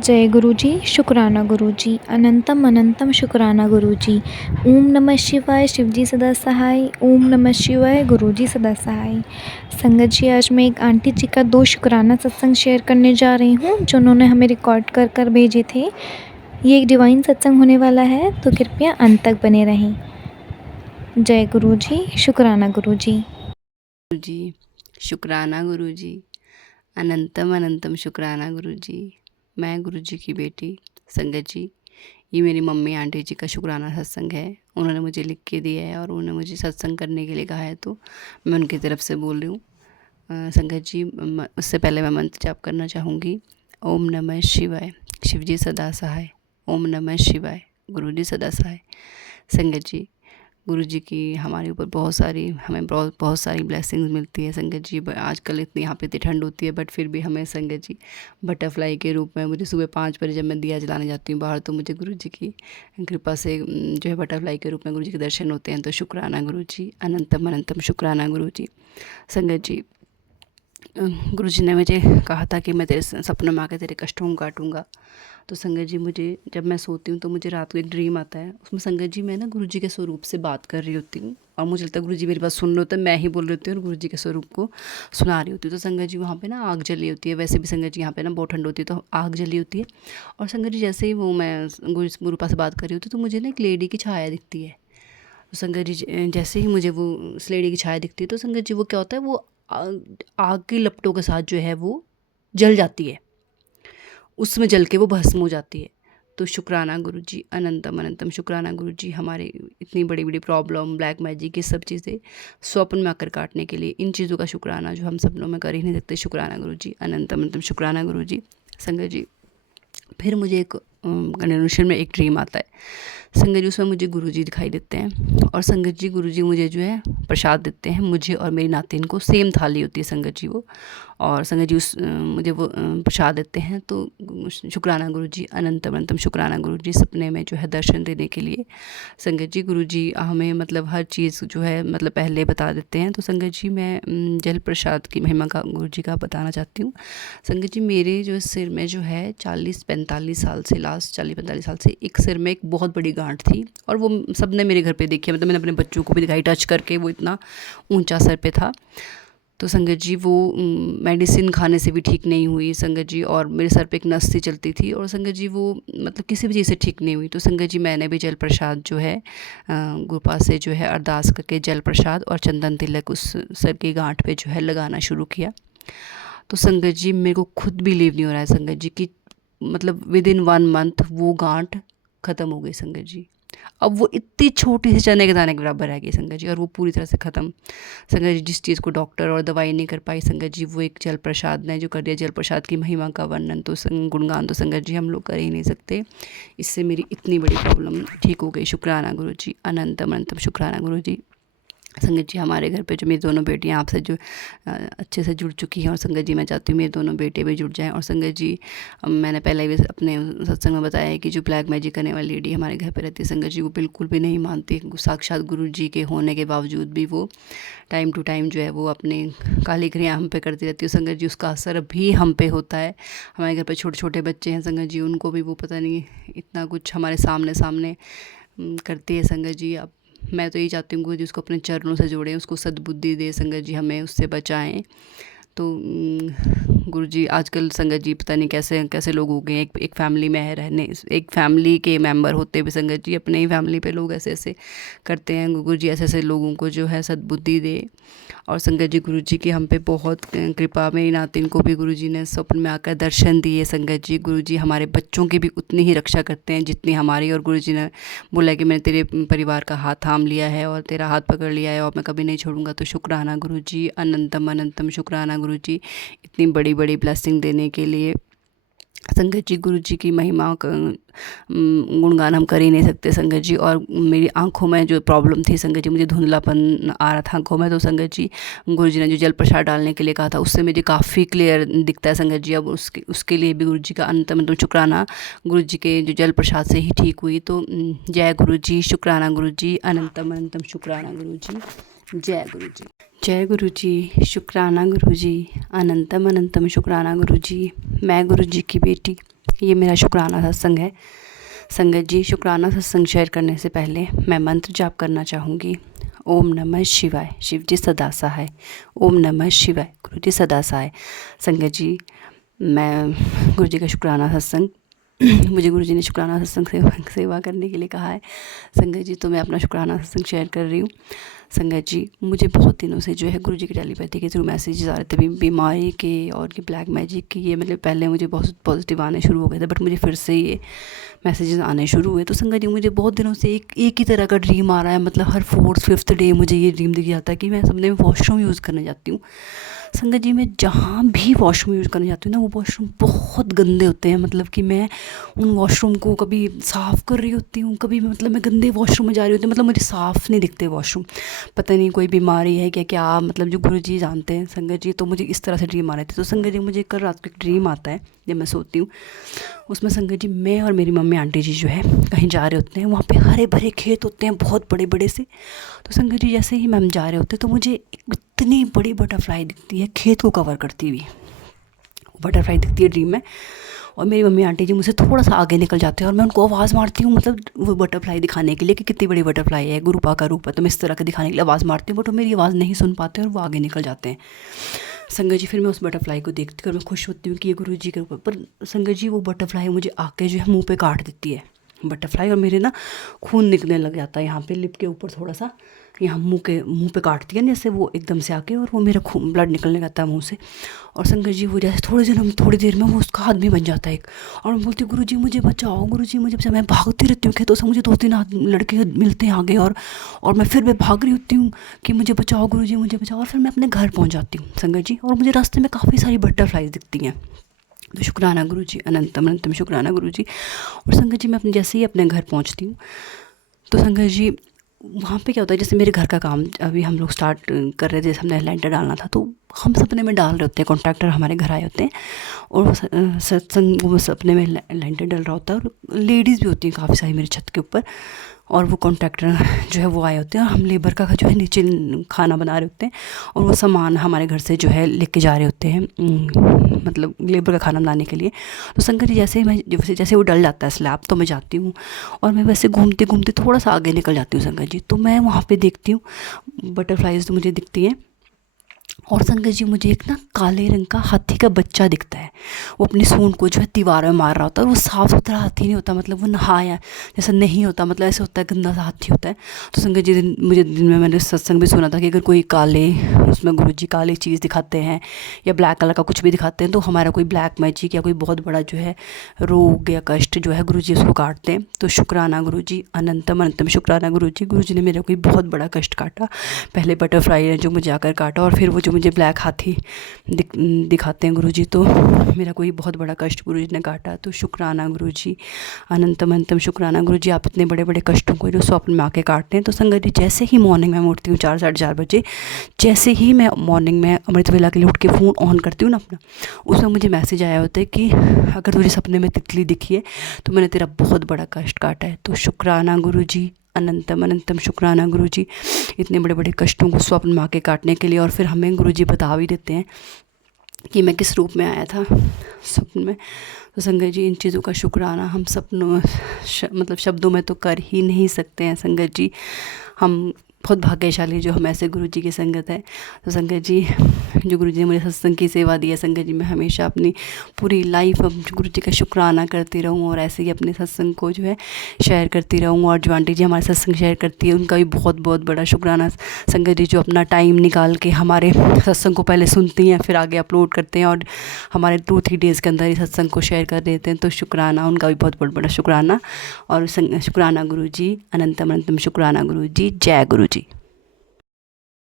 जय गुरुजी, शुक्राना गुरुजी, अनंतम अनंतम शुक्राना गुरुजी। ओम नमः शिवाय, शिवजी सदा सहाय। ओम नमः शिवाय, गुरुजी सदा सहाय। संगत जी, आज मैं एक आंटी जी का 2 शुक्राना सत्संग शेयर करने जा रही हूँ जो उन्होंने हमें रिकॉर्ड कर कर भेजे थे। ये एक डिवाइन सत्संग होने वाला है, तो कृपया अंत तक बने रहें। जय गुरुजी, शुक्राना गुरुजी। गुरुजी, शुक्राना गुरुजी, अनंतम अनंतम शुक्राना गुरुजी। मैं गुरुजी की बेटी संगत जी, ये मेरी मम्मी आंटी जी का शुक्राना सत्संग है। उन्होंने मुझे लिख के दिया है और उन्होंने मुझे सत्संग करने के लिए कहा है, तो मैं उनकी तरफ से बोल रही हूँ। संगत जी, उससे पहले मैं मंत्र जाप करना चाहूँगी। ओम नमः शिवाय, शिवजी सदा सहाय। ओम नमः शिवाय, गुरुजी सदा सहाय। संगत जी, गुरुजी की हमारे ऊपर हमें बहुत सारी ब्लेसिंग्स मिलती है संगत जी। आजकल यहाँ पे इतनी ठंड होती है, बट फिर भी हमें संगत जी बटरफ्लाई के रूप में, मुझे सुबह 5 बजे जब मैं दिया जलाने जाती हूँ बाहर, तो मुझे गुरुजी की कृपा से जो है बटरफ्लाई के रूप में गुरुजी के दर्शन होते हैं। तो शुक्राना गुरुजी, अनंतम अनंतम शुक्राना गुरुजी। संगत जी, गुरुजी ने मुझे कहा था कि मैं तेरे सपनों में आकर तेरे कष्टों को काटूंगा। तो संगत जी, मुझे जब मैं सोती हूँ तो मुझे रात को एक ड्रीम आता है। उसमें संगत जी मैं ना गुरुजी के स्वरूप से बात कर रही होती हूँ, और मुझे लगता है गुरुजी मेरी बात सुन रहे होते हैं, मैं ही बोल रही होती हूँ और गुरुजी के स्वरूप को सुना रही होती हूँ। तो संगत जी, वहाँ पे ना आग जली होती है। वैसे भी संगत जी यहाँ पे ना बहुत ठंड होती है, तो आग जली होती है। और संगत जी, जैसे ही वो मैं गुरुपा से बात कर रही होती हूँ, तो मुझे ना एक लेडी की छाया दिखती है। तो संगत जी, जैसे ही मुझे वो उस लेडी की छाया दिखती है, तो संगत जी वो क्या होता है, वो आग की लपटों के साथ जो है वो जल जाती है, उसमें जल के वो भस्म हो जाती है। तो शुक्राना गुरुजी, अनंतम अनंतम शुक्राना गुरुजी, हमारे इतनी बड़ी बड़ी प्रॉब्लम, ब्लैक मैजिक, ये सब चीज़ें स्वप्न में आकर काटने के लिए, इन चीज़ों का शुक्राना जो हम सपनों में कर ही नहीं सकते। शुक्राना गुरुजी, अनंतम अनंतम शुक्राना गुरुजी। संगत जी, फिर मुझे एक कंटिन्यूशन में एक ड्रीम आता है संगत जी। उसमें मुझे गुरुजी दिखाई देते हैं, और संगत जी गुरुजी मुझे जो है प्रसाद देते हैं, मुझे और मेरी नातिन को। सेम थाली होती है संगत जी वो, और संगत जी मुझे वो प्रसाद देते हैं। तो शुक्राना गुरुजी, अनंतम अनंतम शुक्राना गुरुजी, सपने में जो है दर्शन देने के लिए। संगत जी, गुरुजी हमें मतलब हर चीज़ जो है मतलब पहले बता देते हैं। तो संगत जी, मैं जल प्रसाद की महिमा का गुरुजी का बताना चाहती हूँ। संगत जी, मेरे जो सिर में जो है 40-45 साल से, लास्ट 40-45 साल से एक सिर में एक बहुत बड़ी गांठ थी, और वो सबने मेरे घर पे देखी है। मतलब मैंने अपने बच्चों को भी दिखाई टच करके, वो इतना ऊंचा सर पे था। तो संगत जी, वो मेडिसिन खाने से भी ठीक नहीं हुई संगत जी, और मेरे सर पे एक नस सी चलती थी, और संगत जी वो मतलब किसी भी चीज़ से ठीक नहीं हुई। तो संगत जी, मैंने भी जल प्रसाद जो है गुरुपा से जो है अरदास करके जल प्रसाद और चंदन तिलक उस सर की गांठ पे जो है लगाना शुरू किया। तो संगत जी, मेरे को खुद बिलीव नहीं हो रहा है संगत जी कि मतलब विदिन 1 मंथ वो गांठ ख़त्म हो गई संगत जी। अब वो इतनी छोटी सी चने के दाने के बराबर रह गई संगत जी, और वो पूरी तरह से ख़त्म। संगत जी, जिस चीज़ को डॉक्टर और दवाई नहीं कर पाई संगत जी, वो एक जल प्रसाद ने जो कर दिया। जल प्रसाद की महिमा का वर्णन तो गुणगान तो संगत जी हम लोग कर ही नहीं सकते। इससे मेरी इतनी बड़ी प्रॉब्लम ठीक हो गई। शुक्राना गुरु जी, अनंतम अनंतम शुक्राना गुरु जी। संगत जी, हमारे घर पे जो मेरी दोनों बेटियां आपसे जो अच्छे से जुड़ चुकी हैं, और संगत जी मैं चाहती हूँ मेरे दोनों बेटे भी जुड़ जाएं। और संगत जी, मैंने पहले भी अपने सत्संग में बताया है कि जो ब्लैक मैजिक करने वाली लेडी हमारे घर पे रहती है संगत जी, वो बिल्कुल भी नहीं मानती। साक्षात गुरु जी के होने के बावजूद भी वो टाइम टू टाइम जो है वो अपने काली क्रिया हम पे करती रहती है संगत जी। उसका असर भी हम पे होता है। हमारे घर पर छोटे छोटे बच्चे हैं संगत जी, उनको भी वो पता नहीं इतना कुछ हमारे सामने सामने करती है संगत जी। अब मैं तो यही चाहती हूँ गुरुजी उसको अपने चरणों से जोड़ें, उसको सद्बुद्धि दे संगत जी, हमें उससे बचाएं। तो गुरुजी, आजकल संगत जी पता नहीं कैसे कैसे लोग हो गए हैं। एक फैमिली में है रहने, एक फैमिली के मेंबर होते हुए संगत जी अपने ही फैमिली पे लोग ऐसे ऐसे करते हैं। गुरुजी ऐसे ऐसे लोगों को जो है सद्बुद्धि दे। और संगत जी, गुरुजी की हम पे बहुत कृपा। मेरी नातिन को भी गुरुजी ने स्वप्न में आकर दर्शन दिए संगत जी। गुरुजी हमारे बच्चों की भी उतनी ही रक्षा करते हैं जितनी हमारी। और गुरुजी ने बोला कि मैंने तेरे परिवार का हाथ थाम लिया है और तेरा हाथ पकड़ लिया है, और मैं कभी नहीं छोड़ूंगा। तो शुक्राना गुरुजी, अनंतम अनंतम शुक्राना गुरुजी, इतनी बड़ी बड़ी ब्लेसिंग देने के लिए संगत जी। गुरु जी की महिमा का गुणगान हम कर ही नहीं सकते संगत जी। और मेरी आंखों में जो प्रॉब्लम थी संगत जी, मुझे धुंधलापन आ रहा था आंखों में, तो संगत जी गुरु जी ने जो जल प्रसाद डालने के लिए कहा था उससे मुझे काफ़ी क्लियर दिखता है संगत जी। अब उसके लिए भी गुरु जी का अंतम तो शुक्राना। गुरु जी के जो जल प्रसाद से ही ठीक हुई। तो जय गुरु जी, शुक्राना गुरु जी, अनंतम अनंतम शुक्राना गुरु जी। जय गुरु जी। जय गुरु जी, शुक्राना गुरु जी, अनंतम अनंतम शुक्राना गुरु जी। मैं गुरु जी की बेटी ये मेरा शुक्राना सत्संग है। संगत जी, शुक्राना सत्संग शेयर करने से पहले मैं मंत्र जाप करना चाहूँगी। ओम नमः शिवाय, शिव जी सदा सहाय। ओम नमः शिवाय, गुरु जी सदा सहाय। संगत जी, मैं गुरु जी का शुक्राना सत्संग मुझे गुरु जी ने शुक्राना सत्संग सेवा करने के लिए कहा है। संगत जी, तो मैं अपना शुक्राना सत्संग शेयर कर रही हूँ। संगत जी, मुझे बहुत दिनों से जो है गुरु जी की टेलीपैथी के थ्रू मैसेजेस आ रहे थे, बीमारी के और कि ब्लैक मैजिक के। ये मतलब पहले मुझे बहुत पॉजिटिव आने शुरू हो गए थे, बट मुझे फिर से ये मैसेजेस आने शुरू हुए। तो संगत जी, मुझे बहुत दिनों से एक ही तरह का ड्रीम आ रहा है। मतलब हर 4th-5th डे मुझे ये ड्रीम दिख जाता है कि मैं सपने में वॉशरूम यूज़ करने जाती हूँ। संगत जी, मैं जहाँ भी वॉशरूम यूज़ करने जाती हूँ ना, वो वॉशरूम बहुत गंदे होते हैं। मतलब कि मैं उन वॉशरूम को कभी साफ़ कर रही होती हूँ, कभी मतलब मैं गंदे वॉशरूम में जा रही होती हूँ। मतलब मुझे साफ़ नहीं दिखते वॉशरूम। पता नहीं कोई बीमारी है क्या क्या, मतलब जो गुरु जी जानते हैं। संगत जी, तो मुझे इस तरह से ड्रीम आ रहे थे। तो संगत जी, मुझे कल रात को एक ड्रीम आता है जब मैं सोती हूँ। उसमें संगत जी, मैं और मेरी मम्मी आंटी जी जो है कहीं जा रहे होते हैं। वहाँ पे हरे भरे खेत होते हैं, बहुत बड़े बड़े से। तो संगत जी, जैसे ही हम जा रहे होते हैं तो मुझे इतनी बड़ी बटरफ्लाई दिखती है, खेत को कवर करती हुई बटरफ्लाई दिखती है ड्रीम में। और मेरी मम्मी आंटी जी मुझसे थोड़ा सा आगे निकल जाते हैं और मैं उनको आवाज़ मारती हूँ, मतलब वो बटरफ्लाई दिखाने के लिए कि कितनी बड़ी बटरफ्लाई है, गुरुपा का रूप है। तो मैं इस तरह के दिखाने के लिए आवाज़ मारती हूँ, बट वो मेरी आवाज़ नहीं सुन पाते और वो आगे निकल जाते हैं। संगत जी, फिर मैं उस बटरफ्लाई को देखती हूँ और मैं खुश होती हूँ कि ये गुरु जी के ऊपर। पर संगत जी, वो बटरफ्लाई मुझे आके जो है मुँह पे काट देती है बटरफ्लाई, और मेरे ना खून निकलने लग जाता है यहाँ पे लिप के ऊपर थोड़ा सा, यहाँ मुंह पे काटती है जैसे वो एकदम से आके, और वो मेरा खून ब्लड निकलने लगता है मुंह से। और संगत जी, वो जैसे थोड़ी देर में वो उसका आदमी बन जाता है एक, और मैं बोलती हूँ गुरु जी मुझे बचाओ, गुरु जी मुझे बचाओ। मैं भागती रहती हूँ खेतों से, मुझे 2-3 लड़के मिलते हैं आगे, और मैं फिर मैं भाग रही होती हूँ कि मुझे बचाओ गुरु जी, मुझे बचाओ। और फिर मैं अपने घर पहुँच जाती हूँ संगत जी, और मुझे रास्ते में काफ़ी सारी बटरफ्लाइज दिखती हैं। तो शुक्राना गुरु जी, अनंतम अनंतम शुक्राना गुरु जी। और संगत जी, मैं अपने जैसे ही अपने घर पहुँचती हूँ तो संगत जी, वहाँ पे क्या होता है, जैसे मेरे घर का काम अभी हम लोग स्टार्ट कर रहे थे, जैसे हमने लेंटर डालना था, तो हम सपने में डाल रहे होते हैं, कॉन्ट्रैक्टर हमारे घर आए होते हैं, और वो सत्संग वो सपने में लेंटर डल रहा होता है, और लेडीज़ भी होती हैं काफ़ी सारी मेरी छत के ऊपर। और वो कॉन्ट्रैक्टर जो है वो आए होते हैं, और हम लेबर का जो है नीचे खाना बना रहे होते हैं, और वो सामान हमारे घर से जो है लेके जा रहे होते हैं, मतलब लेबर का खाना बनाने के लिए। तो संगत जी, जैसे वो डल जाता है स्लैब, तो मैं जाती हूँ और मैं वैसे घूमते घूमते थोड़ा सा आगे निकल जाती हूँ संगत जी। तो मैं वहाँ पे देखती हूँ बटरफ्लाइज तो मुझे दिखती हैं। और संगत जी, मुझे एक ना काले रंग का हाथी का बच्चा दिखता है। वो अपनी सूंड को जो है दीवार में मार रहा होता है, और वो साफ़ सुथरा हाथी नहीं होता, मतलब वो नहाया जैसा नहीं होता, मतलब ऐसे होता है गंदा सा हाथी होता है। तो संगत जी, मुझे दिन में मैंने सत्संग भी सुना था कि अगर कोई काले, उसमें गुरु जी काली चीज़ दिखाते हैं या ब्लैक कलर का कुछ भी दिखाते हैं, तो हमारा कोई ब्लैक मैजिक या कोई बहुत बड़ा जो है रोग या कष्ट जो है गुरु जी उसको काटते हैं। तो शुक्राना गुरु जी, अनंतम अनंतम शुक्राना गुरु जी। गुरु जी ने मेरा कोई बहुत बड़ा कष्ट काटा, पहले बटरफ्लाई ने जो मुझे आकर काटा, और फिर वो जो मुझे ब्लैक हाथी दिखाते हैं गुरु जी, तो मेरा कोई बहुत बड़ा कष्ट गुरु जी ने काटा। तो शुक्राना गुरु जी, अनंतम अनंतम शुक्राना गुरु जी, आप इतने बड़े बड़े कष्टों को जो स्वप्न में आके काटते हैं। तो संगत जी, जैसे ही मॉर्निंग में उठती हूँ 4-4:30 बजे, जैसे ही मैं मॉर्निंग में अमृत वेला के लिए उठ के फ़ोन ऑन करती हूँ ना अपना, उसमें मुझे मैसेज आया होता है कि अगर तुझे सपने में तितली दिखी है तो मैंने तेरा बहुत बड़ा कष्ट काटा है। तो शुक्राना गुरु जी, अनंतम अनंतम शुक्राना गुरु जी, इतने बड़े बड़े कष्टों को स्वप्न में आके काटने के लिए। और फिर हमें गुरु जी बता भी देते हैं कि मैं किस रूप में आया था स्वप्न में। तो संगत जी, इन चीज़ों का शुक्राना हम सपनों मतलब शब्दों में तो कर ही नहीं सकते हैं संगत जी। हम बहुत भाग्यशाली जो हम ऐसे गुरु जी की संगत है। तो संगत जी, जो गुरु जी ने मुझे सत्संग की सेवा दी है संगत जी, मैं हमेशा अपनी पूरी लाइफ गुरु जी का शुक्राना करती रहूँ, और ऐसे ही अपने सत्संग को जो है शेयर करती रहूँ। और जो आंटी जी हमारे सत्संग शेयर करती है, उनका भी बहुत बहुत बड़ा शुक्राना संगत जी, जो अपना टाइम निकाल के हमारे सत्संग को पहले सुनती हैं, फिर आगे अपलोड करते हैं, और हमारे 2-3 डेज़ के अंदर ही सत्संग को शेयर कर देते हैं। तो शुक्राना, उनका भी बहुत बहुत बड़ा शुक्राना। और शुक्राना गुरु जी, अनंतम अनंतम शुक्राना गुरु जी। जय गुरु।